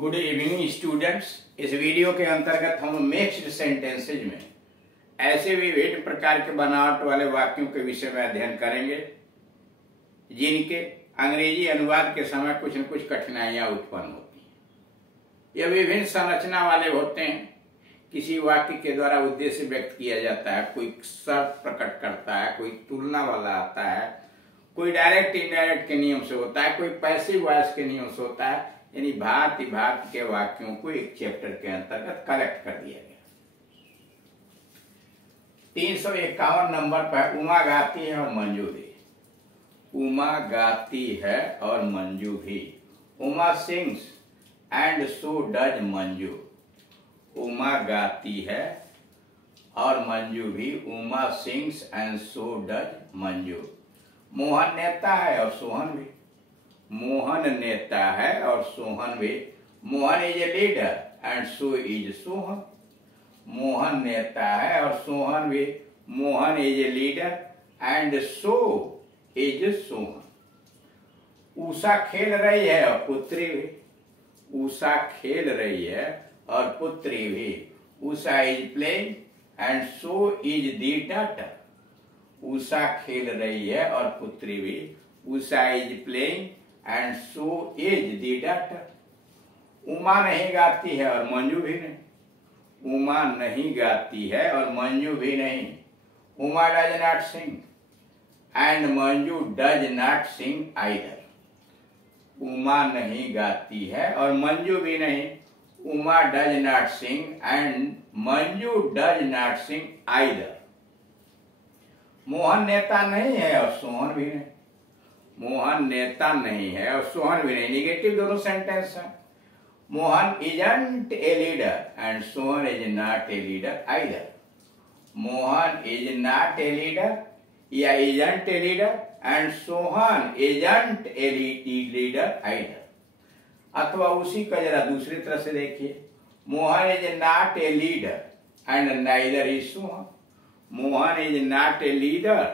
Good evening students. इस video के अंतर्गत हम मिक्स्ड सेंटेंसेज में ऐसे विभिन्न प्रकार के बनावट वाले वाक्यों के विषय में अध्ययन करेंगे जिनके अंग्रेजी अनुवाद के समय कुछ न कुछ कठिनाइयां उत्पन्न होती हैं। यह विभिन्न संरचना वाले होते हैं। किसी वाक्य के द्वारा उद्देश्य व्यक्त किया जाता है, कोई शर्त प्रकट करता है, कोई तुलना वाला आता है, कोई डायरेक्ट इनडायरेक्ट के नियम से होता है, कोई पैसिव वॉइस के नियम से होता है। यानी भांति भांति के वाक्यों को एक चैप्टर के अंतर्गत कलेक्ट कर दिया गया। 351 नंबर पर उमा गाती है और मंजू भी। उमा गाती है और मंजू भी। Uma sings and so does Manju. Uma गाती है और मंजू भी। Uma sings and so does Manju. Mohan नेता है और सोहन भी। मोहन नेता है और सोहन भी। Mohan is a leader and so is Sohan. Mohan नेता है और सोहन भी। Mohan is a leader and so is Sohan. Usha खेल रही है और पुत्री भी। उषा खेल रही है और पुत्री भी। Usha is playing and so is the daughter. Usha खेल रही है और पुत्री भी। Usha is playing and so is the daughter. Uma नहीं गाती है और मंजू भी नहीं। उमा नहीं गाती है और मंजू भी नहीं। Uma does not sing and Manju does not sing either. Uma नहीं गाती है और मंजू भी नहीं। Uma does not sing and Manju does not sing either. Mohan नेता नहीं है और सोहन भी नहीं। मोहन नेता नहीं है और सोहन भी नहीं। निगेटिव दोनों सेंटेंस है। Mohan isn't a leader and Sohan is not a leader either. Mohan is not a leader या isn't a leader and Sohan isn't a leader either. अथवा उसी का जरा दूसरी तरह से देखिए। Mohan is not a leader and neither is Sohan. Mohan is not a leader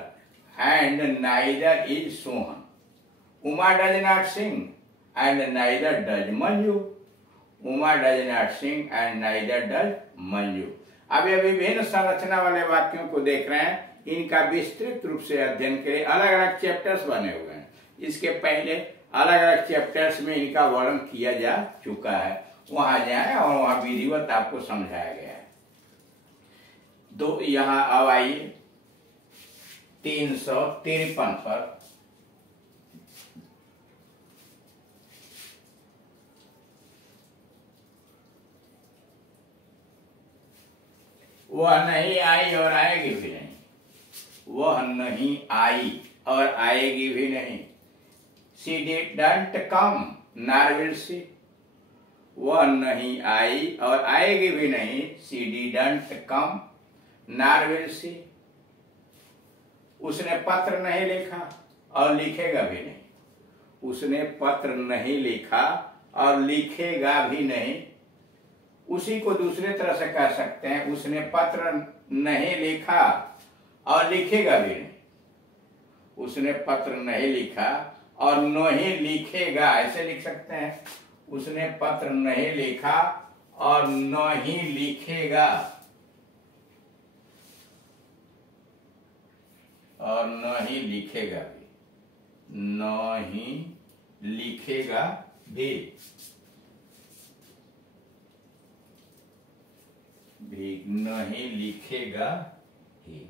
and neither is Sohan. Uma does not sing and neither does Manju. Uma does not sing and neither does Manju. अब ये विभिन्न संरचना वाले वाक्यों को देख रहे हैं। इनका विस्तृत रूप से अध्ययन के लिए अलग अलग चैप्टर्स बने हुए हैं। इसके पहले अलग अलग चैप्टर्स में इनका वर्णन किया जा चुका है। वहां जाए और वहां विधिवत आपको समझाया गया है। तो यहां अब आइए 353 पर। वह नहीं आई और आएगी भी नहीं। वह नहीं आई और आएगी भी नहीं। She didn't come nor will she। वह नहीं आई और आएगी भी नहीं। She didn't come nor will she। उसने पत्र नहीं लिखा और लिखेगा भी नहीं। उसने पत्र नहीं लिखा और लिखेगा भी नहीं। उसी को दूसरे तरह से कह सकते हैं। उसने पत्र नहीं लिखा और लिखेगा भी नहीं। उसने पत्र नहीं लिखा और नहीं लिखेगा, ऐसे लिख सकते हैं। उसने पत्र नहीं लिखा और नहीं लिखेगा और नहीं लिखेगा भी। नहीं लिखेगा भी नहीं लिखेगा ही।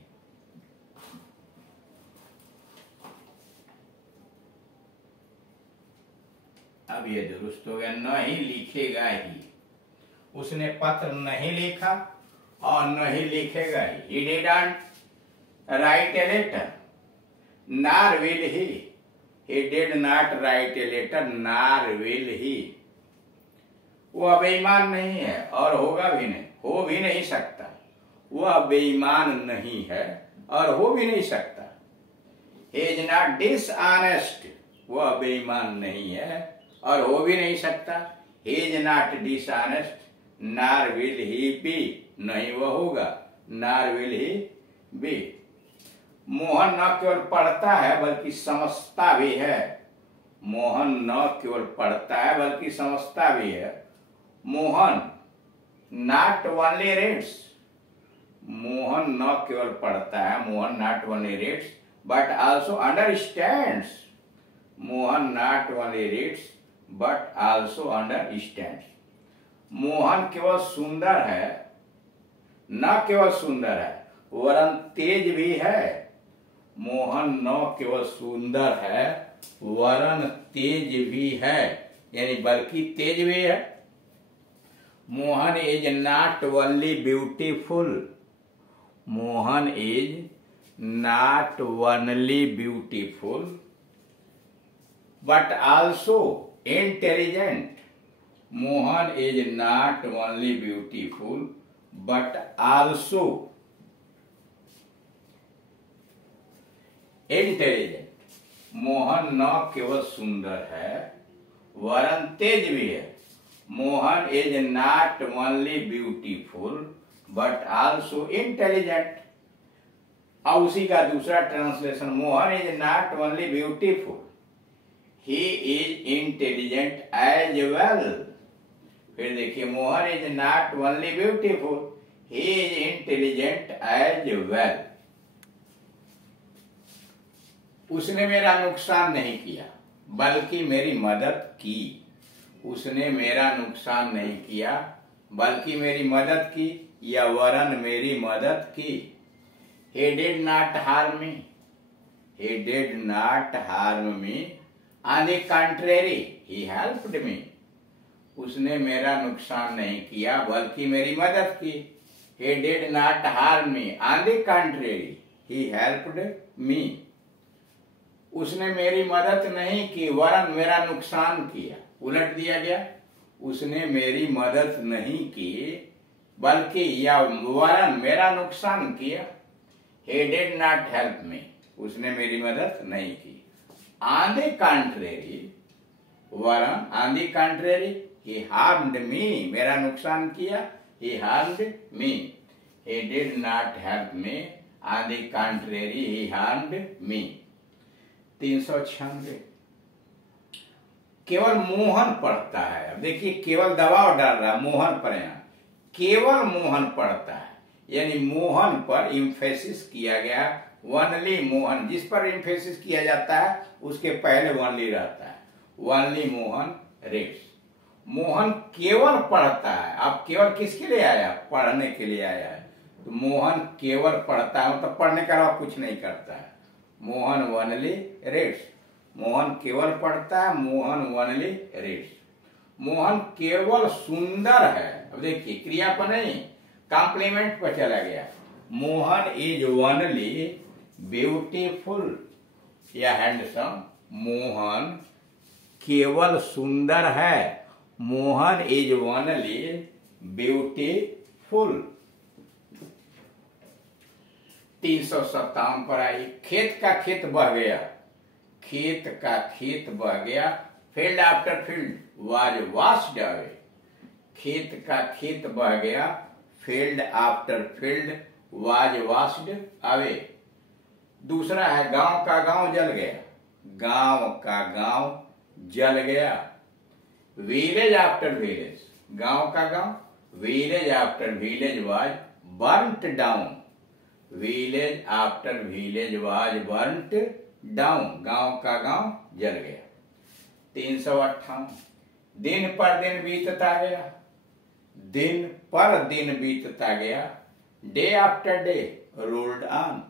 अब ये दुरुस्त हो गया। नहीं लिखेगा ही। उसने पत्र नहीं लिखा और नहीं लिखेगा ही। He didn't write a letter nor will he। He did not write a letter nor will he। वह बेईमान नहीं है और होगा भी नहीं। हो भी नहीं सकता। वह बेईमान नहीं है और हो भी नहीं सकता। He is not dishonest। वह बेईमान नहीं है और हो भी नहीं सकता। He is not dishonest nor will he be। नहीं वह होगा। nor will he be। Mohan न केवल पढ़ता है बल्कि समझता भी है। मोहन न केवल पढ़ता है बल्कि समझता भी है। Mohan not only reads, Mohan न केवल पढ़ता है, Mohan not only reads but also understands, Mohan not only reads but also understands. Mohan केवल सुंदर है, न केवल सुंदर है वरन तेज भी है, मोहन न केवल सुंदर है वरन तेज भी है, यानी बल्कि तेज भी है। Mohan is not only beautiful, Mohan is not only beautiful but also intelligent, Mohan is not only beautiful but also intelligent. Mohan न केवल सुंदर है वरन तेज भी है, Mohan is not only beautiful but also intelligent. अब उसी का दूसरा translation, Mohan is not only beautiful, he is intelligent as well. फिर देखिए, Mohan is not only beautiful, he is intelligent as well. उसने मेरा नुकसान नहीं किया बल्कि मेरी मदद की, उसने मेरा नुकसान नहीं किया बल्कि मेरी मदद की या वरन मेरी मदद की। He did not harm me, he did not harm me, on the contrary he helped me। उसने मेरा नुकसान नहीं किया बल्कि मेरी मदद की। He did not harm me, on the contrary he helped me। उसने मेरी मदद नहीं की वरन मेरा नुकसान किया, उलट दिया गया, उसने मेरी मदद नहीं की बल्कि या वरन मेरा नुकसान किया। He did not help me, उसने मेरी मदद नहीं की। On the contrary, वरन on the contrary he harmed me, मेरा नुकसान किया, he harmed me। He did not help me, on the contrary he harmed me। 396। केवल मोहन पढ़ता है। अब देखिए, केवल दबाव डाल रहा है मोहन पर, यहाँ केवल मोहन पढ़ता है, यानी मोहन पर इम्फेसिस किया गया। वनली मोहन, जिस पर इम्फेसिस किया जाता है उसके पहले वनली रहता है। वनली मोहन रीड्स, मोहन केवल पढ़ता है। अब केवल किसके लिए आया? पढ़ने के लिए आया है। तो मोहन केवल पढ़ता है, मतलब पढ़ने के अलावा कुछ नहीं करता है। मोहन वनली रीड्स, मोहन केवल पढ़ता है, मोहन वनली रीड्स। मोहन केवल सुंदर है। अब देखिए, क्रिया पर नहीं, कॉम्प्लीमेंट पर चला गया। मोहन इज वनली ब्यूटीफुल या हैंडसम, मोहन केवल सुंदर है, मोहन इज वनली ब्यूटीफुल। 357 पर आई। खेत का खेत बह गया, खेत का खेत बह गया, field after field was washed away. खेत का खेत बह गया, field after field was washed away. दूसरा है, गांव का गांव जल गया, गांव का गांव जल गया। विलेज आफ्टर विलेज, गांव का गांव, village after village was burnt down, village after village was burnt down, गांव का गांव जल गया। 358। दिन पर दिन बीतता गया, दिन पर दिन बीतता गया, day after day rolled on,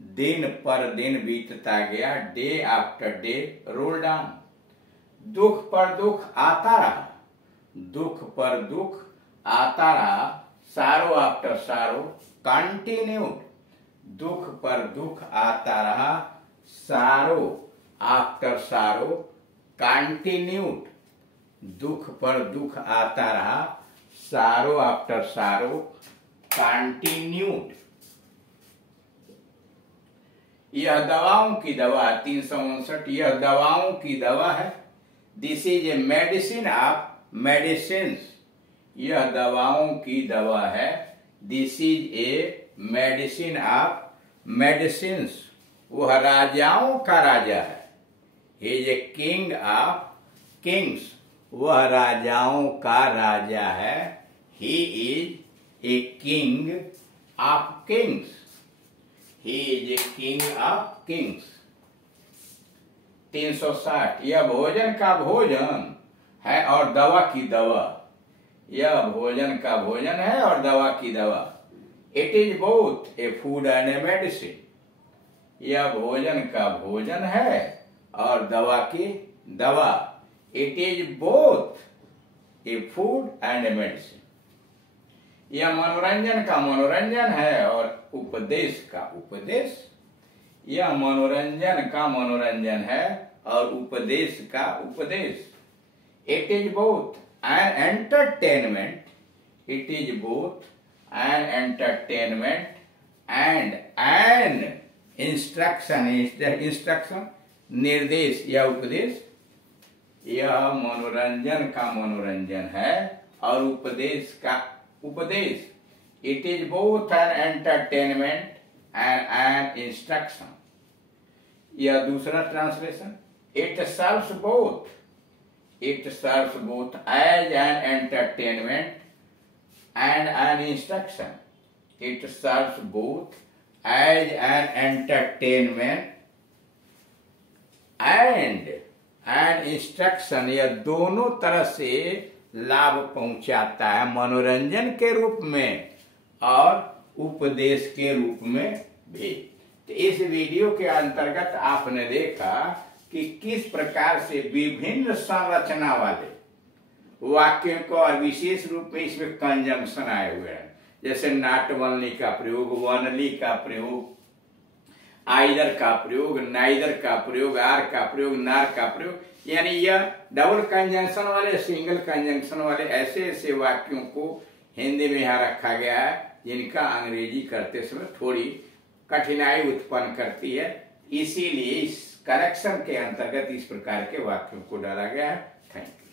दिन पर दिन बीतता गया, day after day rolled on. दुख पर दुख आता रहा, दुख पर दुख आता रहा, सारो आफ्टर सारो कंटिन्यूड, दुख पर दुख आता रहा, सारो आफ्टर सारो कंटिन्यूड, दुख पर दुख आता रहा, सारो आफ्टर सारो कंटिन्यूड। यह दवाओं की दवा, 359, यह दवाओं की दवा है। This is a medicine of medicines, यह दवाओं की दवा है। This is a medicine of medicines, वह राजाओं का राजा है। He is a king of Kings, वह राजाओं का राजा है। He is a king of Kings. He is a king of Kings. 360, यह भोजन का भोजन है और दवा की दवा। यह भोजन का भोजन है और दवा की दवा। It is both A food and a medicine. यह भोजन का भोजन है और दवा की दवा। It is both A food and a medicine. यह मनोरंजन का मनोरंजन है और उपदेश का उपदेश। यह मनोरंजन का मनोरंजन है और उपदेश का उपदेश। It is both an entertainment. It is both an entertainment and an instruction. Instruction निर्देश या उपदेश। यह मनोरंजन का मनोरंजन है और उपदेश का उपदेश। It is both an entertainment and an instruction. यह दूसरा translation. It serves both. It serves both as an entertainment and an instruction. It serves both as an entertainment and an instruction. यह दोनों तरह से लाभ पहुंचाता है, मनोरंजन के रूप में और उपदेश के रूप में भी। तो इस वीडियो के अंतर्गत आपने देखा कि किस प्रकार से विभिन्न संरचना वाले वाक्यों को और विशेष रूप में इसमें कंजंक्शन आए हुए हैं, जैसे नॉट ओनली का प्रयोग, ओनली का प्रयोग, आइदर का प्रयोग, नाइदर का प्रयोग, आर का प्रयोग, नार का प्रयोग। यानी यह डबल कंजंक्शन वाले, सिंगल कंजंक्शन वाले ऐसे ऐसे वाक्यों को हिंदी में यहाँ रखा गया है जिनका अंग्रेजी करते समय थोड़ी कठिनाई उत्पन्न करती है। इसीलिए इस करेक्शन के अंतर्गत इस प्रकार के वाक्यों को डाला गया है। Thank you.